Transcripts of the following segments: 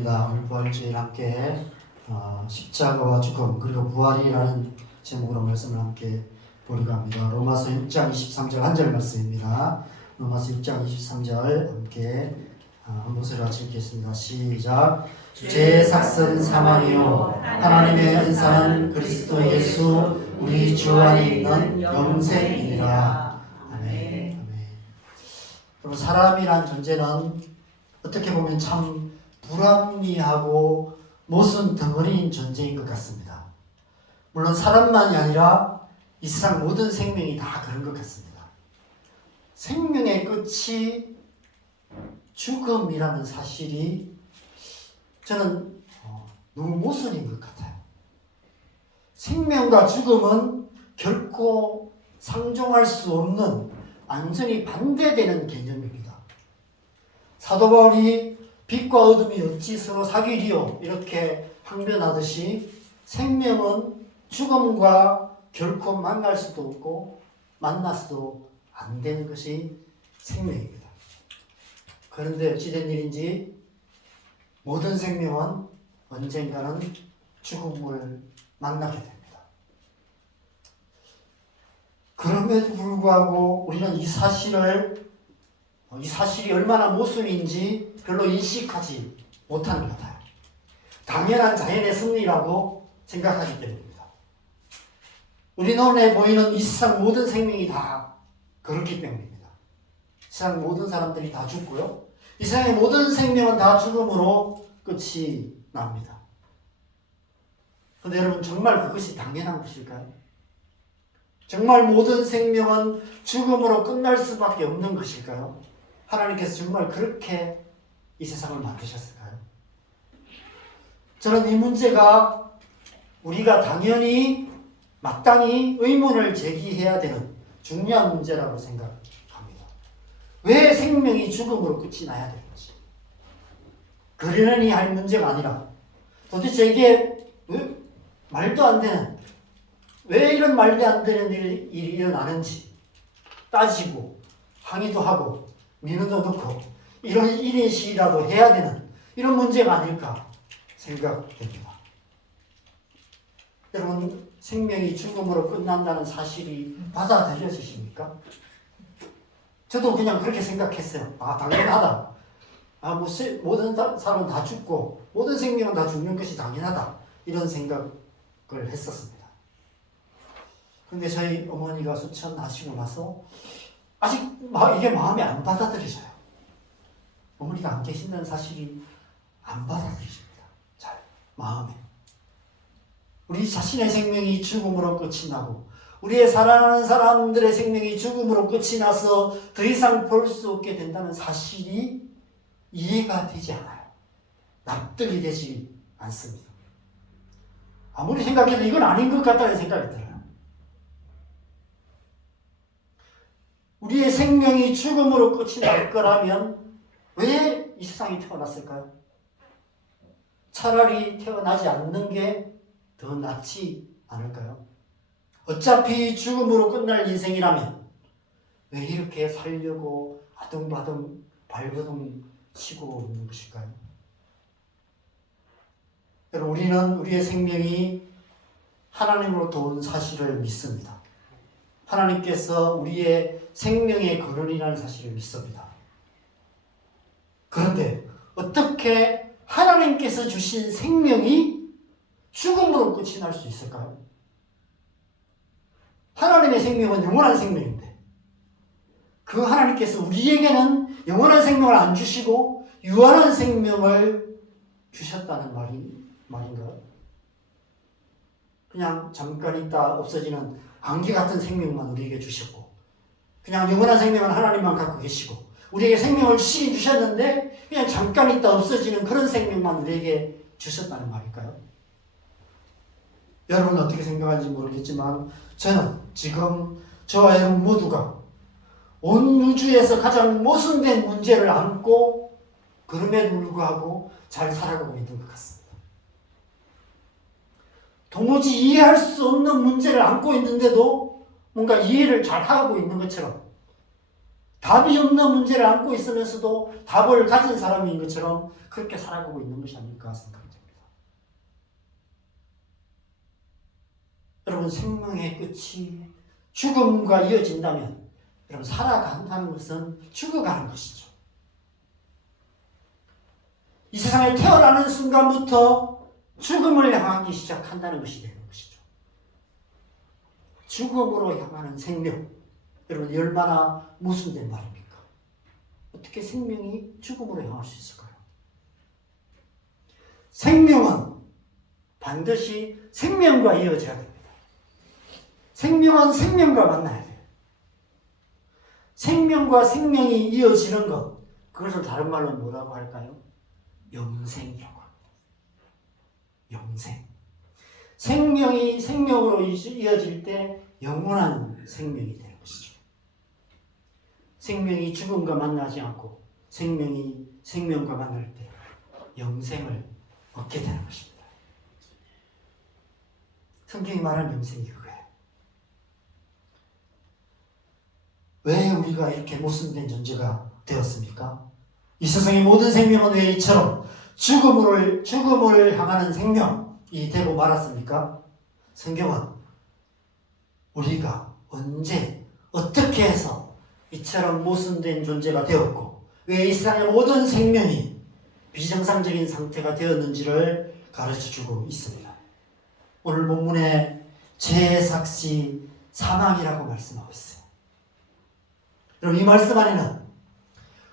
주일입니다. 오늘 부활주일 함께 십자가와 죽음 그리고 부활이라는 제목으로 말씀을 함께 보려고 합니다. 로마서 6장 23절 한 절 말씀입니다. 로마서 6장 23절 함께 한 목소리로 같이 읽겠습니다. 시작. 주의 삭은 사망이요 하나님의 은사는 그리스도 예수 우리 주 안에 있는 영생이니라. 아멘. 여러분, 사람이란 존재는 어떻게 보면 참 불합리하고 모순 덩어리인 존재인 것 같습니다. 물론 사람만이 아니라 이 세상 모든 생명이 다 그런 것 같습니다. 생명의 끝이 죽음이라는 사실이 저는 너무 모순인 것 같아요. 생명과 죽음은 결코 상종할 수 없는 완전히 반대되는 개념입니다. 사도 바울이 빛과 어둠이 어찌 서로 사귀리요 이렇게 항변하듯이 생명은 죽음과 결코 만날 수도 없고 만나서도 안 되는 것이 생명입니다. 그런데 어찌된 일인지 모든 생명은 언젠가는 죽음을 만나게 됩니다. 그럼에도 불구하고 우리는 이 사실이 얼마나 모순인지 별로 인식하지 못하는 것 같아요. 당연한 자연의 승리라고 생각하기 때문입니다. 우리 눈에 보이는 이 세상 모든 생명이 다 그렇기 때문입니다. 세상 모든 사람들이 다 죽고요. 이 세상의 모든 생명은 다 죽음으로 끝이 납니다. 그런데 여러분, 정말 그것이 당연한 것일까요? 정말 모든 생명은 죽음으로 끝날 수밖에 없는 것일까요? 하나님께서 정말 그렇게 이 세상을 만드셨을까요? 저는 이 문제가 우리가 당연히 마땅히 의문을 제기해야 되는 중요한 문제라고 생각합니다. 왜 생명이 죽음으로 끝이 나야 되는지. 그러려니 할 문제가 아니라 도대체 이게 말도 안 되는, 왜 이런 말도 안 되는 일이 일어나는지 따지고 항의도 하고 민원도 넣고 이런 일인시라도 해야 되는 이런 문제가 아닐까 생각됩니다. 여러분, 생명이 죽음으로 끝난다는 사실이 받아들여지십니까? 저도 그냥 그렇게 생각했어요. 당연하다. 모든 사람은 다 죽고 모든 생명은 다 죽는 것이 당연하다. 이런 생각을 했었습니다. 그런데 저희 어머니가 수천하시고 나서 아직 이게 마음에 안 받아들여져요. 어머니가 안 계신다는 사실이 안 받아들여집니다. 잘 마음에. 우리 자신의 생명이 죽음으로 끝이 나고 우리의 사랑하는 사람들의 생명이 죽음으로 끝이 나서 더 이상 볼 수 없게 된다는 사실이 이해가 되지 않아요. 납득이 되지 않습니다. 아무리 생각해도 이건 아닌 것 같다는 생각이 들어요. 우리의 생명이 죽음으로 끝이 날 거라면 왜 이 세상에 태어났을까요? 차라리 태어나지 않는 게 더 낫지 않을까요? 어차피 죽음으로 끝날 인생이라면 왜 이렇게 살려고 아둥바둥 발버둥 치고 있는 것일까요? 여러분, 우리는 우리의 생명이 하나님으로부터 온 사실을 믿습니다. 하나님께서 우리의 생명의 근원이라는 사실을 믿습니다. 그런데 어떻게 하나님께서 주신 생명이 죽음으로 끝이 날 수 있을까요? 하나님의 생명은 영원한 생명인데 그 하나님께서 우리에게는 영원한 생명을 안 주시고 유한한 생명을 주셨다는 말인가요? 그냥 잠깐 있다 없어지는 안개 같은 생명만 우리에게 주셨고 그냥 영원한 생명은 하나님만 갖고 계시고 우리에게 생명을 주시긴 주셨는데 그냥 잠깐 있다 없어지는 그런 생명만 우리에게 주셨다는 말일까요? 여러분은 어떻게 생각하는지 모르겠지만 저는 지금 저와 여러분 모두가 온 우주에서 가장 모순된 문제를 안고 그럼에도 불구하고 잘 살아가고 있는 것 같습니다. 도무지 이해할 수 없는 문제를 안고 있는데도 뭔가 이해를 잘 하고 있는 것처럼 답이 없는 문제를 안고 있으면서도 답을 가진 사람인 것처럼 그렇게 살아가고 있는 것이 아닐까 생각됩니다. 여러분, 생명의 끝이 죽음과 이어진다면 여러분, 살아간다는 것은 죽어가는 것이죠. 이 세상에 태어나는 순간부터 죽음을 향하기 시작한다는 것이 되는 것이죠. 죽음으로 향하는 생명. 여러분, 얼마나 모순된 말입니까? 어떻게 생명이 죽음으로 향할 수 있을까요? 생명은 반드시 생명과 이어져야 됩니다. 생명은 생명과 만나야 돼요. 생명과 생명이 이어지는 것, 그것을 다른 말로 뭐라고 할까요? 영생이라고 합니다. 영생. 생명이 생명으로 이어질 때 영원한 생명이 되는 것이죠. 생명이 죽음과 만나지 않고 생명이 생명과 만날 때 영생을 얻게 되는 것입니다. 성경이 말하는 영생이 그거예요. 왜 우리가 이렇게 모순된 존재가 되었습니까? 이 세상의 모든 생명은 왜 이처럼 죽음을 향하는 생명이 되고 말았습니까? 성경은 우리가 언제 어떻게 해서 이처럼 모순된 존재가 되었고 왜 이 세상의 모든 생명이 비정상적인 상태가 되었는지를 가르쳐주고 있습니다. 오늘 본문에 제4시 사망이라고 말씀하고 있어요. 여러분, 이 말씀 안에는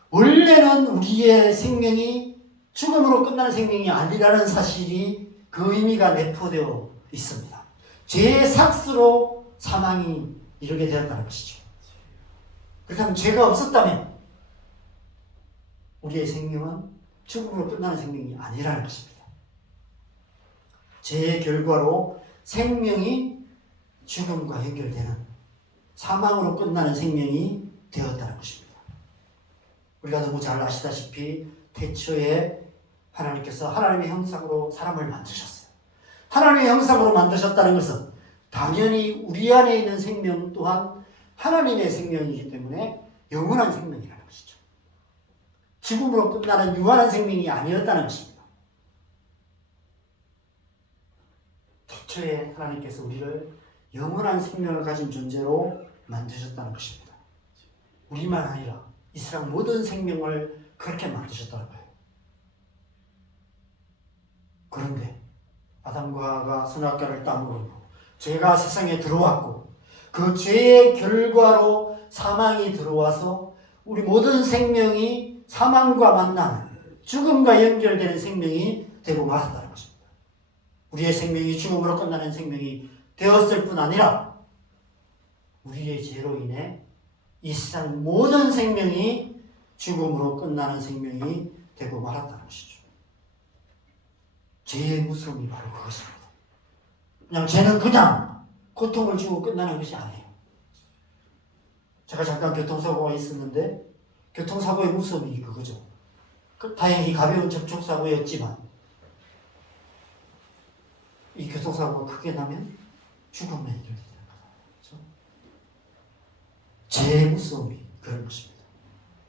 원래는 우리의 생명이 죽음으로 끝나는 생명이 아니라는 사실이 그 의미가 내포되어 있습니다. 죄의 삭스로 사망이 이르게 되었다는 것이죠. 그렇다면 죄가 없었다면 우리의 생명은 죽음으로 끝나는 생명이 아니라는 것입니다. 죄의 결과로 생명이 죽음과 연결되는 사망으로 끝나는 생명이 되었다는 것입니다. 우리가 너무 잘 아시다시피 태초에 하나님께서 하나님의 형상으로 사람을 만드셨어요. 하나님의 형상으로 만드셨다는 것은 당연히 우리 안에 있는 생명 또한 하나님의 생명이기 때문에 영원한 생명이라는 것이죠. 죽음으로 끝나는 유한한 생명이 아니었다는 것입니다. 태초에 하나님께서 우리를 영원한 생명을 가진 존재로 만드셨다는 것입니다. 우리만 아니라 이 세상 모든 생명을 그렇게 만드셨다는 거예요. 그런데 아담과 하와가 선악과를 따먹으로 죄가 세상에 들어왔고 그 죄의 결과로 사망이 들어와서 우리 모든 생명이 사망과 만나는 죽음과 연결되는 생명이 되고 말았다는 것입니다. 우리의 생명이 죽음으로 끝나는 생명이 되었을 뿐 아니라 우리의 죄로 인해 이 세상 모든 생명이 죽음으로 끝나는 생명이 되고 말았다는 것이죠. 죄의 무서움이 바로 그것입니다. 그냥 죄는 그냥 고통을 주고 끝나는 것이 아니에요. 제가 잠깐 교통사고가 있었는데 교통사고의 무서움이 그거죠. 다행히 가벼운 접촉사고였지만 이 교통사고가 크게 나면 죽음에 이르게 되는 거죠. 죄의 무서움이 그런 것입니다.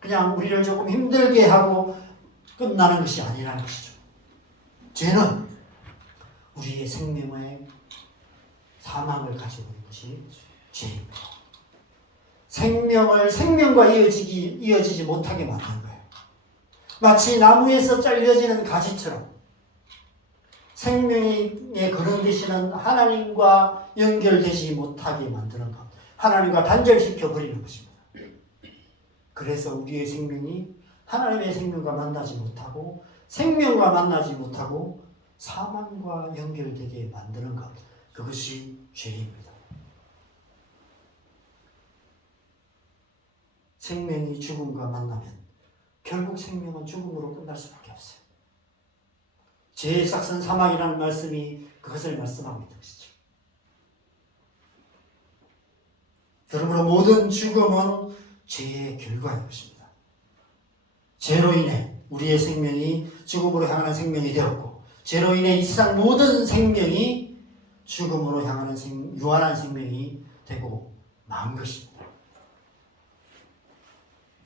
그냥 우리를 조금 힘들게 하고 끝나는 것이 아니라는 것이죠. 죄는 우리의 생명의 사망을 가지고 있는 것이 죄입니다. 생명과 이어지지 못하게 만드는 거예요. 마치 나무에서 잘려지는 가지처럼 생명에 거론되시는 하나님과 연결되지 못하게 만드는 것, 하나님과 단절시켜 버리는 것입니다. 그래서 우리의 생명이 하나님의 생명과 만나지 못하고 생명과 만나지 못하고 사망과 연결되게 만드는 것, 그것이 죄입니다. 생명이 죽음과 만나면 결국 생명은 죽음으로 끝날 수밖에 없어요. 죄의 삭은 사망이라는 말씀이 그것을 말씀하고 있는 것이죠. 그러므로 모든 죽음은 죄의 결과인 것입니다. 죄로 인해 우리의 생명이 죽음으로 향하는 생명이 되었고 죄로 인해 이 세상 모든 생명이 죽음으로 향하는 유한한 생명이 되고 만 것입니다.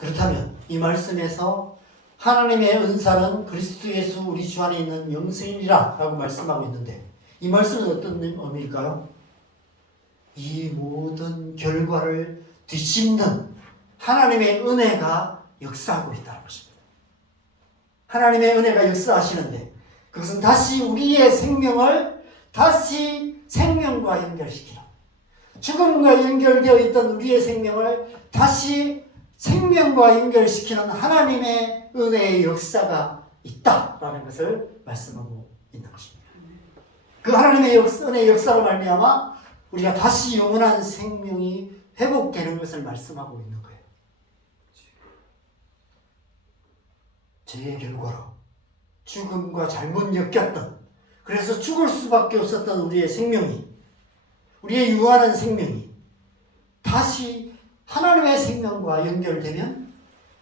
그렇다면 이 말씀에서 하나님의 은사는 그리스도 예수 우리 주 안에 있는 영생이라 라고 말씀하고 있는데 이 말씀은 어떤 의미일까요? 이 모든 결과를 뒤집는 하나님의 은혜가 역사하고 있다는 것입니다. 하나님의 은혜가 역사하시는데 그것은 다시 우리의 생명을 다시 생명과 연결시키는, 죽음과 연결되어 있던 우리의 생명을 다시 생명과 연결시키는 하나님의 은혜의 역사가 있다라는 것을 말씀하고 있는 것입니다. 그 하나님의 은혜의 역사로 말미암아 우리가 다시 영원한 생명이 회복되는 것을 말씀하고 있는 거예요. 죄의 결과로 죽음과 잘못 엮였던, 그래서 죽을 수밖에 없었던 우리의 생명이, 우리의 유한한 생명이 다시 하나님의 생명과 연결되면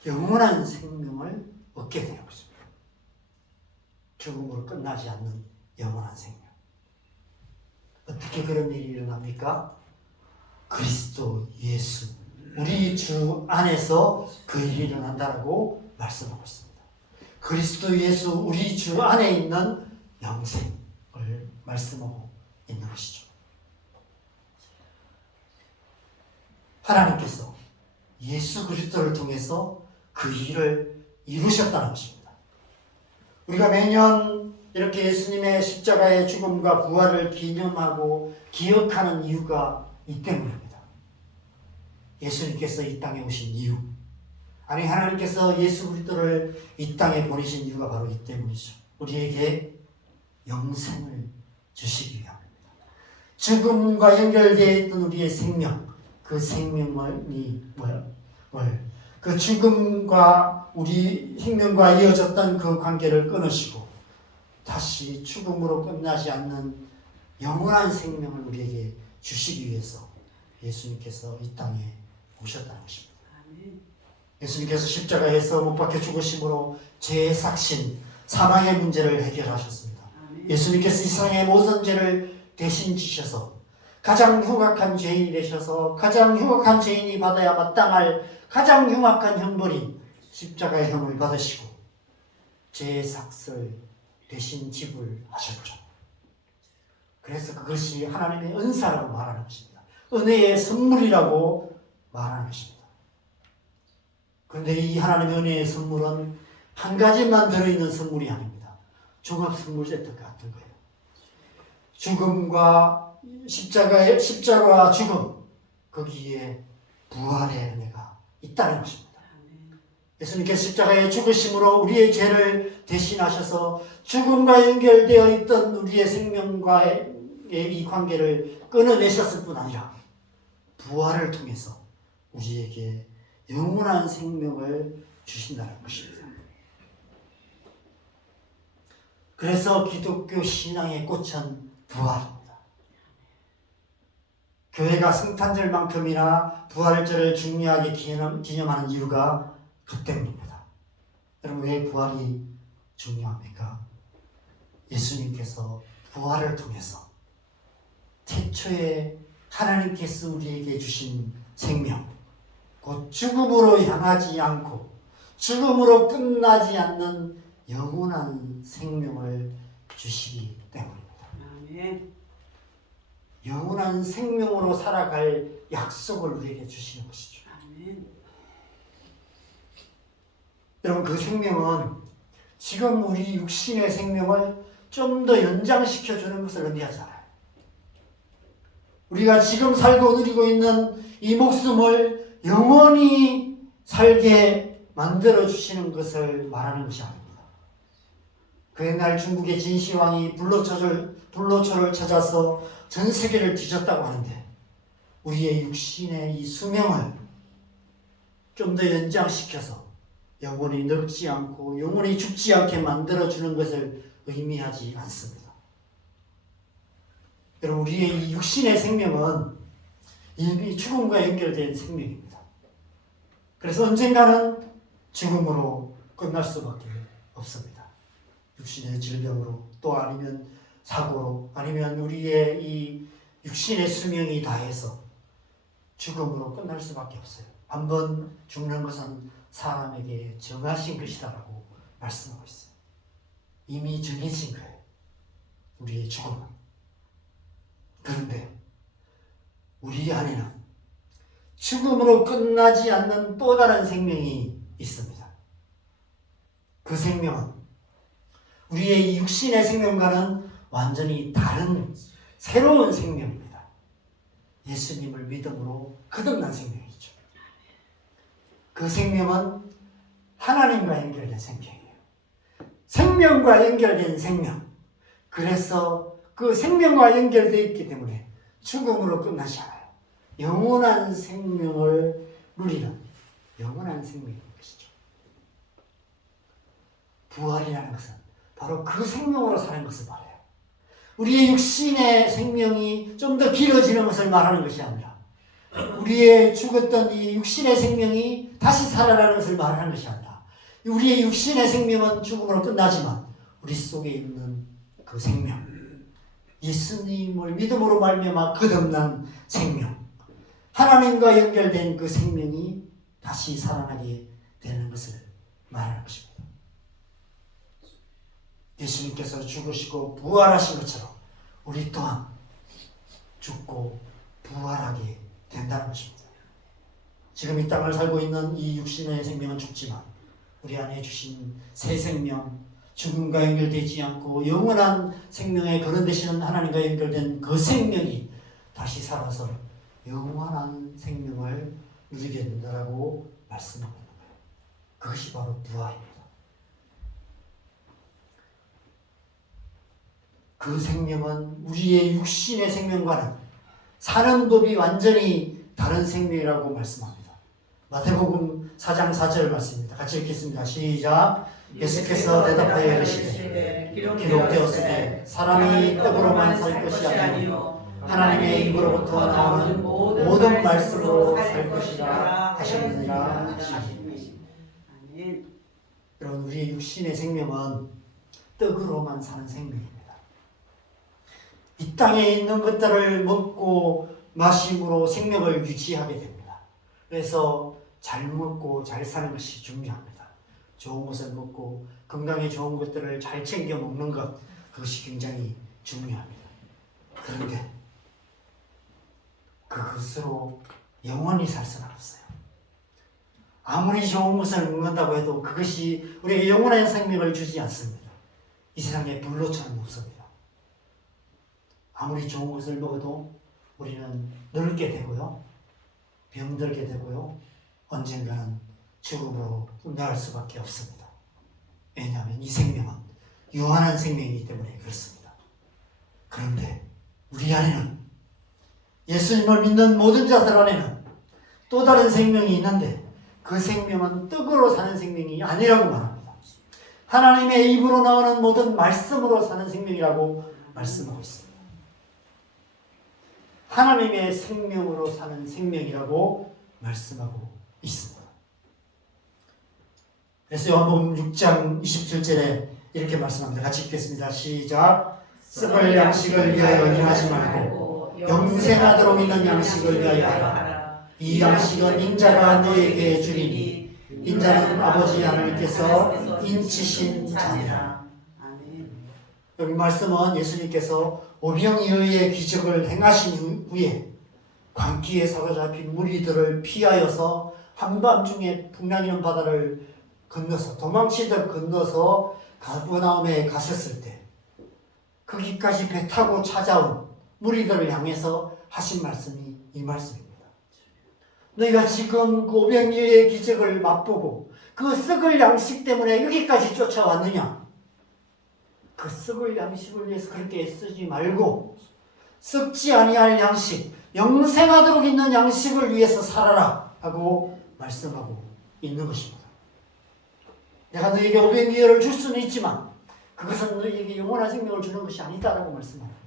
영원한 생명을 얻게 되는 것입니다. 죽음으로 끝나지 않는 영원한 생명. 어떻게 그런 일이 일어납니까? 그리스도 예수, 우리 주 안에서 그 일이 일어난다라고 말씀하고 있습니다. 그리스도 예수, 우리 주 안에 있는 영생을 말씀하고 있는 것이죠. 하나님께서 예수 그리스도를 통해서 그 일을 이루셨다는 것입니다. 우리가 매년 이렇게 예수님의 십자가의 죽음과 부활을 기념하고 기억하는 이유가 이 때문입니다. 예수님께서 이 땅에 오신 이유, 아니 하나님께서 예수 그리스도를 이 땅에 보내신 이유가 바로 이 때문이죠. 우리에게 영생을 주시기 위함입니다. 죽음과 연결되어 있던 우리의 생명, 그 생명이 그 죽음과 우리 생명과 이어졌던 그 관계를 끊으시고 다시 죽음으로 끝나지 않는 영원한 생명을 우리에게 주시기 위해서 예수님께서 이 땅에 오셨다는 것입니다. 예수님께서 십자가에서 못 박혀 죽으심으로 죄의 삭신, 사망의 문제를 해결하셨습니다. 예수님께서 이 세상의 모든 죄를 대신 지셔서 가장 흉악한 죄인이 되셔서 가장 흉악한 죄인이 받아야 마땅할 가장 흉악한 형벌인 십자가의 형을 받으시고 죄의 삭슬 대신 지불하셨죠. 그래서 그것이 하나님의 은사라고 말하는 것입니다. 은혜의 선물이라고 말하는 것입니다. 그런데 이 하나님의 은혜의 선물은 한 가지만 들어있는 선물이 아닙니다. 종합 선물 세트 같은 거예요. 죽음과 십자가와 죽음, 거기에 부활의 은혜가 있다는 것입니다. 예수님께서 십자가에 죽으심으로 우리의 죄를 대신하셔서 죽음과 연결되어 있던 우리의 생명과의 이 관계를 끊어내셨을 뿐 아니라 부활을 통해서 우리에게 영원한 생명을 주신다는 것입니다. 그래서 기독교 신앙의 꽃은 부활입니다. 교회가 성탄절만큼이나 부활절을 중요하게 기념하는 이유가 그 때문입니다. 여러분, 왜 부활이 중요합니까? 예수님께서 부활을 통해서 태초에 하나님께서 우리에게 주신 생명, 곧 죽음으로 향하지 않고 죽음으로 끝나지 않는 영원한 생명을 주시기 때문입니다. 아멘. 영원한 생명으로 살아갈 약속을 우리에게 주시는 것이죠. 아멘. 여러분, 그 생명은 지금 우리 육신의 생명을 좀 더 연장시켜 주는 것을 의미하잖아요. 우리가 지금 살고 누리고 있는 이 목숨을 영원히 살게 만들어 주시는 것을 말하는 것이 아닙니다. 그 옛날 중국의 진시황이 불로초를 찾아서 전 세계를 뒤졌다고 하는데 우리의 육신의 이 수명을 좀 더 연장시켜서 영원히 늙지 않고 영원히 죽지 않게 만들어주는 것을 의미하지 않습니다. 여러분, 우리의 이 육신의 생명은 이미 죽음과 연결된 생명입니다. 그래서 언젠가는 죽음으로 끝날 수밖에 없습니다. 육신의 질병으로, 또 아니면 사고로, 아니면 우리의 이 육신의 수명이 다해서 죽음으로 끝날 수밖에 없어요. 한번 죽는 것은 사람에게 정하신 것이다라고 말씀하고 있어요. 이미 정해진 거예요. 우리의 죽음은. 그런데 우리 안에는 죽음으로 끝나지 않는 또 다른 생명이 있습니다. 그 생명은 우리의 육신의 생명과는 완전히 다른 새로운 생명입니다. 예수님을 믿음으로 거듭난 생명이죠. 그 생명은 하나님과 연결된 생명이에요. 생명과 연결된 생명. 그래서 그 생명과 연결되어 있기 때문에 죽음으로 끝나지 않아요. 영원한 생명을 누리는 영원한 생명인 것이죠. 부활이라는 것은 바로 그 생명으로 사는 것을 말해요. 우리의 육신의 생명이 좀 더 길어지는 것을 말하는 것이 아니라 우리의 죽었던 이 육신의 생명이 다시 살아나는 것을 말하는 것이 아니라 우리의 육신의 생명은 죽음으로 끝나지만 우리 속에 있는 그 생명, 예수님을 믿음으로 말미암아 거듭난 생명, 하나님과 연결된 그 생명이 다시 살아나게 되는 것을 말하는 것입니다. 예수님께서 죽으시고 부활하신 것처럼 우리 또한 죽고 부활하게 된다는 것입니다. 지금 이 땅을 살고 있는 이 육신의 생명은 죽지만 우리 안에 주신 새 생명, 죽음과 연결되지 않고 영원한 생명에 거론되시는 하나님과 연결된 그 생명이 다시 살아서 영원한 생명을 누리게 된다라고 말씀하고 있는 거예요. 그것이 바로 부활입니다. 그 생명은 우리의 육신의 생명과는 사는 법이 완전히 다른 생명이라고 말씀합니다. 마태복음 4장 4절 말씀입니다. 같이 읽겠습니다. 시작. 예수께서 대답하여 이르시되 기록되었으되 사람이 떡으로만 살 것이 아니요 하나님의 입으로부터 나오는 모든 말씀으로 살 것이라 하셨느니라 하시니. 여러분, 우리의 육신의 생명은 떡으로만 사는 생명입니다. 이 땅에 있는 것들을 먹고 마심으로 생명을 유지하게 됩니다. 그래서 잘 먹고 잘 사는 것이 중요합니다. 좋은 것을 먹고 건강에 좋은 것들을 잘 챙겨 먹는 것, 그것이 굉장히 중요합니다. 그런데 그것으로 영원히 살 수는 없어요. 아무리 좋은 것을 먹는다고 해도 그것이 우리에게 영원한 생명을 주지 않습니다. 이 세상에 불로처럼 없습니다. 아무리 좋은 것을 먹어도 우리는 늙게 되고요, 병들게 되고요, 언젠가는 죽음으로 끝날 수밖에 없습니다. 왜냐하면 이 생명은 유한한 생명이기 때문에 그렇습니다. 그런데 우리 안에는, 예수님을 믿는 모든 자들 안에는 또 다른 생명이 있는데 그 생명은 떡으로 사는 생명이 아니라고 말합니다. 하나님의 입으로 나오는 모든 말씀으로 사는 생명이라고 말씀하고 있습니다. 하나님의 생명으로 사는 생명이라고 말씀하고 있습니다. 그래서 요한복음 6장 27절에 이렇게 말씀합니다. 같이 읽겠습니다. 시작. 썩을 양식을 위하여 일하지 말고 영생하도록 있는 양식을 위하여 하라. 이 양식은 인자가 너에게 주리니 인자는 아버지 하나님께서 인치신 자니라. 여기 말씀은 예수님께서 오병이어의 의해 기적을 행하신 후에 광기에 사로잡힌 무리들을 피하여서 한밤중에 풍랑이는 바다를 건너서 도망치듯 건너서 가버나움에 가셨을 때 거기까지 배 타고 찾아온 무리들을 향해서 하신 말씀이 이 말씀입니다. 너희가 지금 그 오병이어의 기적을 맛보고 그 썩을 양식 때문에 여기까지 쫓아왔느냐? 그 썩을 양식을 위해서 그렇게 애쓰지 말고 썩지 아니할 양식, 영생하도록 있는 양식을 위해서 살아라 하고 말씀하고 있는 것입니다. 내가 너에게 오병이어를 줄 수는 있지만 그것은 너에게 영원한 생명을 주는 것이 아니다라고 말씀합니다.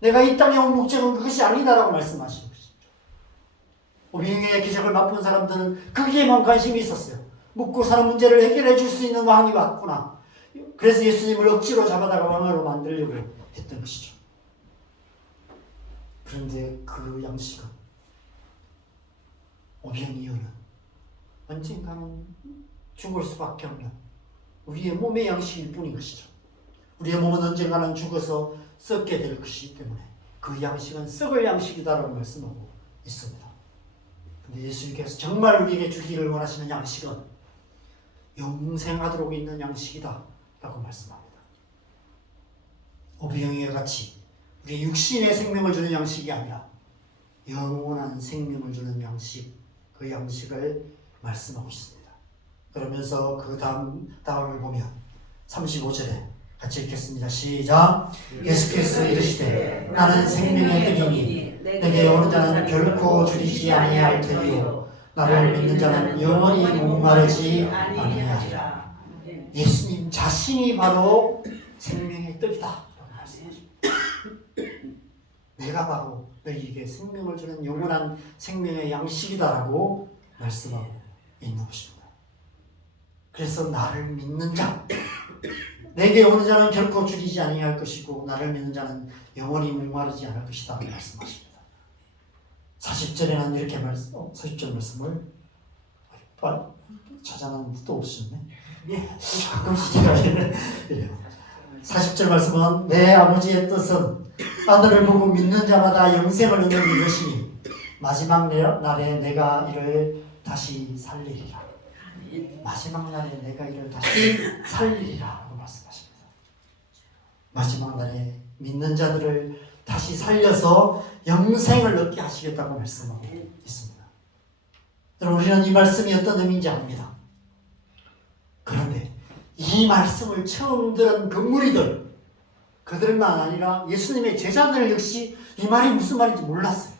내가 이 땅에 온 목적은 그것이 아니다라고 말씀하시는 것이죠. 오병이어의 기적을 맛본 사람들은 거기에만 관심이 있었어요. 먹고 사는 문제를 해결해 줄 수 있는 왕이 왔구나. 그래서 예수님을 억지로 잡아다가 왕으로 만들려고 했던 것이죠. 그런데 그 양식은, 오병이어는 언젠가는 죽을 수밖에 없는 우리의 몸의 양식일 뿐인 것이죠. 우리의 몸은 언젠가는 죽어서 썩게 될 것이기 때문에 그 양식은 썩을 양식이다라고 말씀하고 있습니다. 근데 예수님께서 정말 우리에게 주기를 원하시는 양식은 영생하도록 있는 양식이다 라고 말씀합니다. 오병이와 같이 우리 육신의 생명을 주는 양식이 아니라 영원한 생명을 주는 양식, 그 양식을 말씀하고 있습니다. 그러면서 그 다음을 보면 35절에 같이 읽겠습니다. 시작. 예수께서 이르시되 나는 생명의 떡이니 내게 오는 자는 결코 줄이지 아니할 터이요 나를 믿는 자는 영원히 목마르지 아니하리라. 예수님 자신이 바로 생명의 떡이다 라고 말씀하십니다. 내가 바로 너희에게 생명을 주는 영원한 생명의 양식이다라고 말씀하고 있는 것입니다. 그래서 나를 믿는 자, 내게 오는 자는 결코 줄이지 아니할 것이고 나를 믿는 자는 영원히 목마르지 않을 것이다 말씀하십니다. 40절에는 이렇게 40절 말씀을 찾아놨는데 또 없으셨네. 가끔씩 제가 이래요. 40절 말씀은 내 아버지의 뜻은 아들을 보고 믿는 자마다 영생을 얻는 이것이니 마지막 날에 내가 이를 다시 살리리라. 마지막 날에 내가 이를 다시 살리리라 라고 말씀하십니다. 마지막 날에 믿는 자들을 다시 살려서 영생을 얻게 하시겠다고 말씀하고 있습니다. 여러분, 우리는 이 말씀이 어떤 의미인지 압니다. 그런데 이 말씀을 처음 들은 그 무리들, 그들만 아니라 예수님의 제자들 역시 이 말이 무슨 말인지 몰랐어요.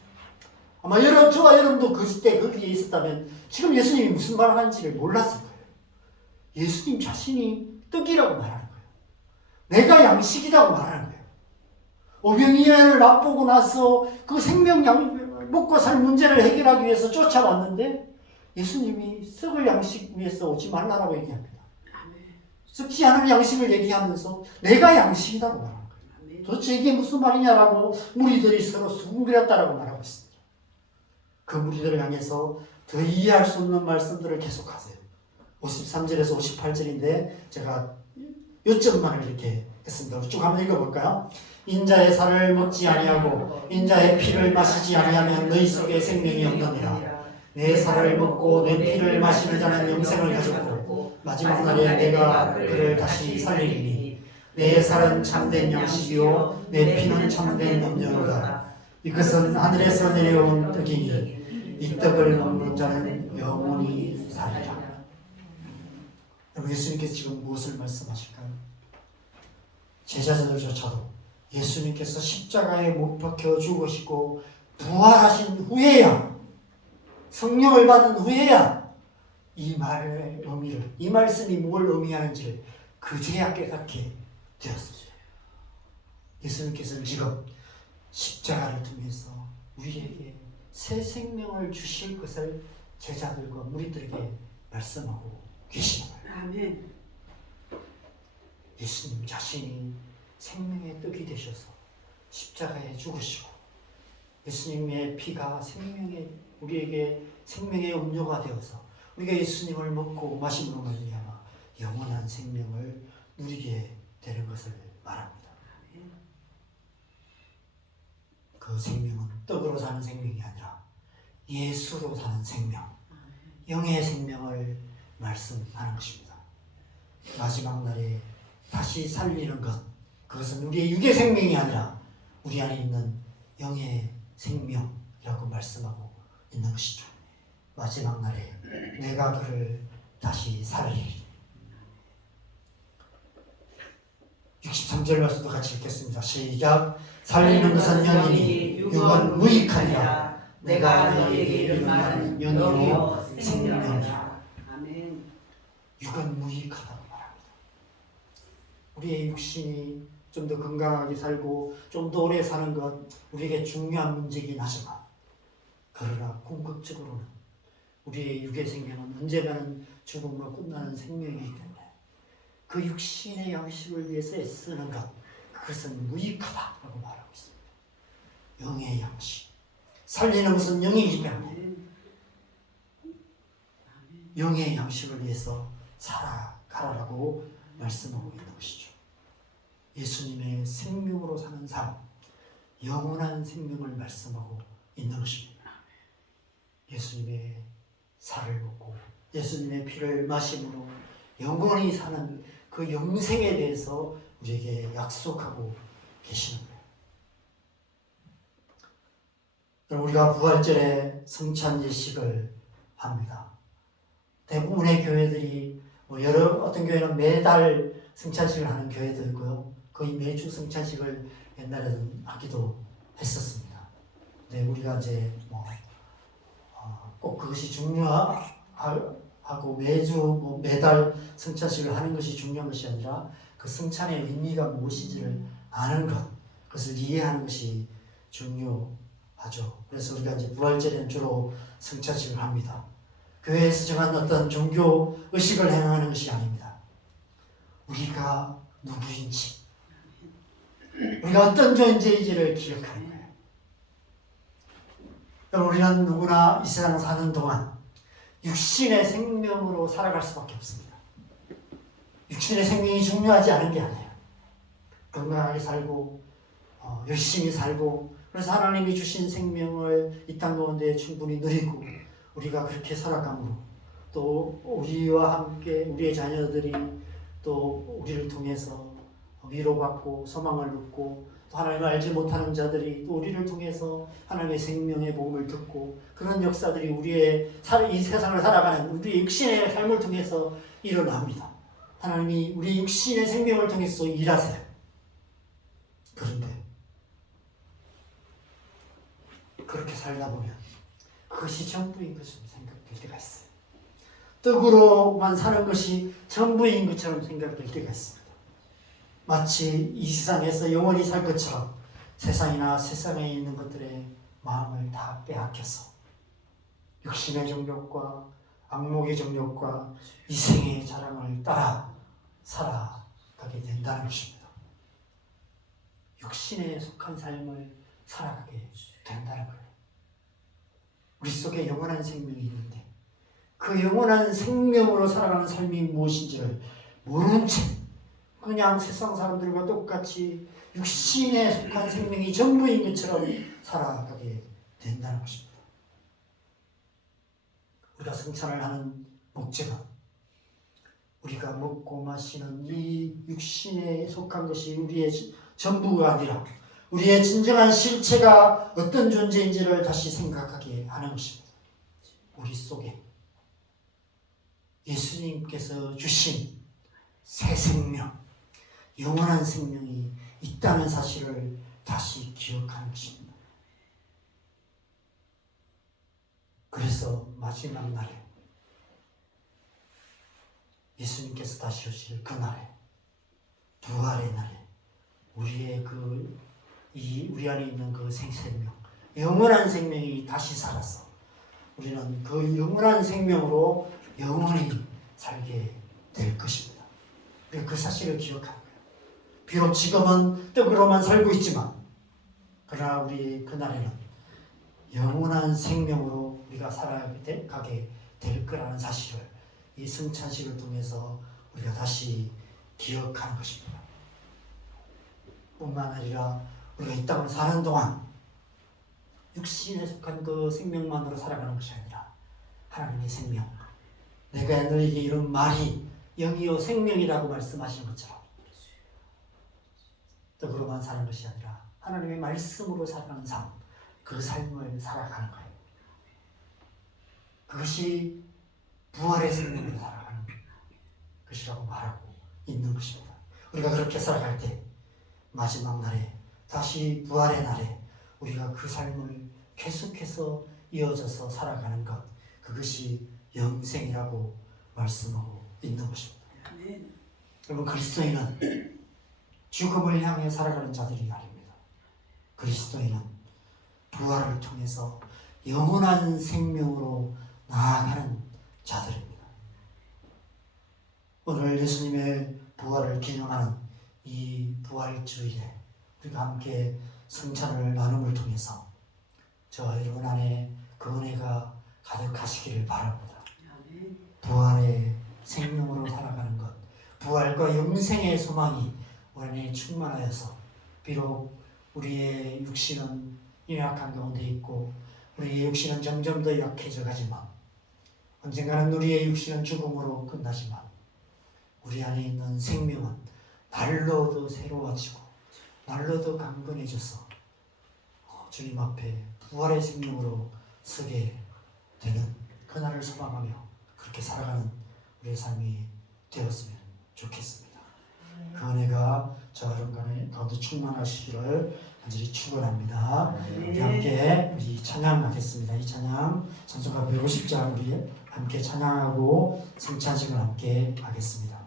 아마 저와 여러분도 그때 거기에 있었다면 지금 예수님이 무슨 말을 하는지를 몰랐을 거예요. 예수님 자신이 떡이라고 말하는 거예요. 내가 양식이라고 말하는 거예요. 오병이어를 맛보고 나서 그 생명 먹고 살 문제를 해결하기 위해서 쫓아왔는데 예수님이 썩을 양식 위해서 오지 말라라고 얘기합니다. 썩지 않을 양식을 얘기하면서 내가 양식이라고 말하는 거예요. 도대체 이게 무슨 말이냐라고 무리들이 서로 수군거렸다라고 말하고 있습니다. 그 무리들을 향해서 더 이해할 수 없는 말씀들을 계속하세요. 53절에서 58절인데 제가 요점만을 이렇게 했습니다. 쭉 한번 읽어볼까요? 인자의 살을 먹지 아니하고 인자의 피를 마시지 아니하면 너희 속에 생명이 없느니라. 내 살을 먹고 내 피를 마시는 자는 영생을 가졌고 마지막 날에 내가 그를 다시 살리리니 내 살은 참된 양식이요 내 피는 참된 음료로다. 이것은 하늘에서 내려온 떡이니 이 떡을 먹는 자는 영원히 살리라. 예수님께서 지금 무엇을 말씀하실까요? 제자들조차도 예수님께서 십자가에 못 박혀 죽으시고 부활하신 후에야, 성령을 받은 후에야 이 말의 의미를, 이 말씀이 뭘 의미하는지를 그제야 깨닫게 되었습니다. 예수님께서는 지금 십자가를 통해서 우리에게 새 생명을 주실 것을 제자들과 무리들에게 말씀하고 계시는 거예요. 아멘. 예수님 자신이 생명의 떡이 되셔서 십자가에 죽으시고 예수님의 피가 우리에게 생명의 음료가 되어서 우리가 예수님을 먹고 마심으로 말미암아 영원한 생명을 누리게 되는 것을 말합니다. 그 생명은 떡으로 사는 생명이 아니라 예수로 사는 생명, 영의 생명을 말씀하는 것입니다. 마지막 날에 다시 살리는 것, 그것은 우리의 육의 생명이 아니라 우리 안에 있는 영의 생명이라고 말씀하고 있는 것이죠. 마지막 날에 내가 그를 다시 살리리. 63절 말씀도 같이 읽겠습니다. 시작. 살리는 것은 영이니 육은 무익하니라. 내가 너희에게 이른 말은 영이요 생명이라. 아멘. 육은 무익하다고 말합니다. 우리의 육신이 좀 더 건강하게 살고 좀 더 오래 사는 것 우리에게 중요한 문제이긴 하지만 그러나 궁극적으로는 우리의 육의 생명은 언젠가는 죽음으로 끝나는 생명이기 때문에 그 육신의 양식을 위해서 애쓰는 것, 그것은 무익하다라고 말하고 있습니다. 영의 양식, 살리는 것은 영이기 때문에 영의 양식을 위해서 살아가라라고 말씀하고 있는 것이죠. 예수님의 생명으로 사는 삶, 영원한 생명을 말씀하고 있는 것입니다. 예수님의 살을 먹고 예수님의 피를 마심으로 영원히 사는 그 영생에 대해서 우리에게 약속하고 계시는 거예요. 우리가 부활절에 성찬 예식을 합니다. 대부분의 교회들이 어떤 교회는 매달 성찬식을 하는 교회도 있고요. 거의 매주 성찬식을 옛날에는 하기도 했었습니다. 근데 우리가 이제 꼭 그것이 중요하고 매주 매달 성찬식을 하는 것이 중요한 것이 아니라 그 성찬의 의미가 무엇인지를 아는 것, 그것을 이해하는 것이 중요하죠. 그래서 우리가 이제 부활절에는 주로 성찬식을 합니다. 교회에서 정한 어떤 종교 의식을 행하는 것이 아닙니다. 우리가 누구인지, 우리가 어떤 존재인지를 기억하는 거예요. 우리는 누구나 이 세상 사는 동안 육신의 생명으로 살아갈 수밖에 없습니다. 육신의 생명이 중요하지 않은 게 아니에요. 건강하게 살고 열심히 살고 그래서 하나님이 주신 생명을 이 땅 가운데 충분히 누리고 우리가 그렇게 살아감으로 또 우리와 함께 우리의 자녀들이 또 우리를 통해서 위로받고 소망을 얻고 또 하나님을 알지 못하는 자들이 또 우리를 통해서 하나님의 생명의 복음을 듣고 그런 역사들이 이 세상을 살아가는 우리 육신의 삶을 통해서 일어납니다. 하나님이 우리 육신의 생명을 통해서 일하세요. 그런데 그렇게 살다 보면 그것이 전부인 것처럼 생각될 때가 있어요. 떡으로만 사는 것이 전부인 것처럼 생각될 때가 있습니다. 마치 이 세상에서 영원히 살 것처럼 세상이나 세상에 있는 것들의 마음을 다 빼앗겨서 육신의 정욕과 악목의 정욕과 이생의 자랑을 따라 살아가게 된다는 것입니다. 육신에 속한 삶을 살아가게 된다는 거예요. 우리 속에 영원한 생명이 있는데 그 영원한 생명으로 살아가는 삶이 무엇인지를 모르는 채 그냥 세상 사람들과 똑같이 육신에 속한 생명이 전부인 것처럼 살아가게 된다는 것입니다. 우리가 성찬을 하는 목적은 우리가 먹고 마시는 이 육신에 속한 것이 우리의 전부가 아니라 우리의 진정한 실체가 어떤 존재인지를 다시 생각하게 하는 것입니다. 우리 속에 예수님께서 주신 새 생명, 영원한 생명이 있다는 사실을 다시 기억하는 것입니다. 그래서 마지막 날에 예수님께서 다시 오실 그 날에 부활의 날에 우리의 우리 안에 있는 그 생명, 영원한 생명이 다시 살아서 우리는 그 영원한 생명으로 영원히 살게 될 것입니다. 그 사실을 기억하는 거예요. 비록 지금은 떡으로만 살고 있지만 그러나 우리 그날에는 영원한 생명으로 우리가 살아가게 될 거라는 사실을 이 성찬식을 통해서 우리가 다시 기억하는 것입니다. 뿐만 아니라 우리가 이 땅을 사는 동안 육신에 속한 그 생명만으로 살아가는 것이 아니라 하나님의 생명, 내가 너에게 이런 말이 영이요 생명이라고 말씀하신 것처럼 떡으로만 사는 것이 아니라 하나님의 말씀으로 살아가는 삶, 그 삶을 살아가는 거예요. 그것이 부활의 생명으로 살아가는 것이라고 말하고 있는 것입니다. 우리가 그렇게 살아갈 때 마지막 날에 다시 부활의 날에 우리가 그 삶을 계속해서 이어져서 살아가는 것, 그것이 영생이라고 말씀하고 있는 것입니다. 여러분, 그리스도인은 죽음을 향해 살아가는 자들이 아닙니다. 그리스도인은 부활을 통해서 영원한 생명으로 나아가는 자들입니다. 오늘 예수님의 부활을 기념하는 이 부활주일에 우리가 함께 성찬을 나눔을 통해서 저와 여러분 안에 그 은혜가 가득하시기를 바랍니다. 부활의 생명으로 살아가는 것, 부활과 영생의 소망이 우리 안에 충만하여서 비록 우리의 육신은 연약한 가운데 있고 우리의 육신은 점점 더 약해져 가지만 언젠가는 우리의 육신은 죽음으로 끝나지만 우리 안에 있는 생명은 날로 더 새로워지고 날로 더 강건해져서 주님 앞에 부활의 생명으로 서게 되는 그날을 소망하며 그렇게 살아가는 우리의 삶이 되었으면 좋겠습니다. 그 은혜가 저 여러분 가운데 충만하시기를 간절히 축원합니다. 우리 함께 우리 찬양하겠습니다. 이 찬양 찬송가 150장 우리 함께 찬양하고 성찬식을 함께 하겠습니다.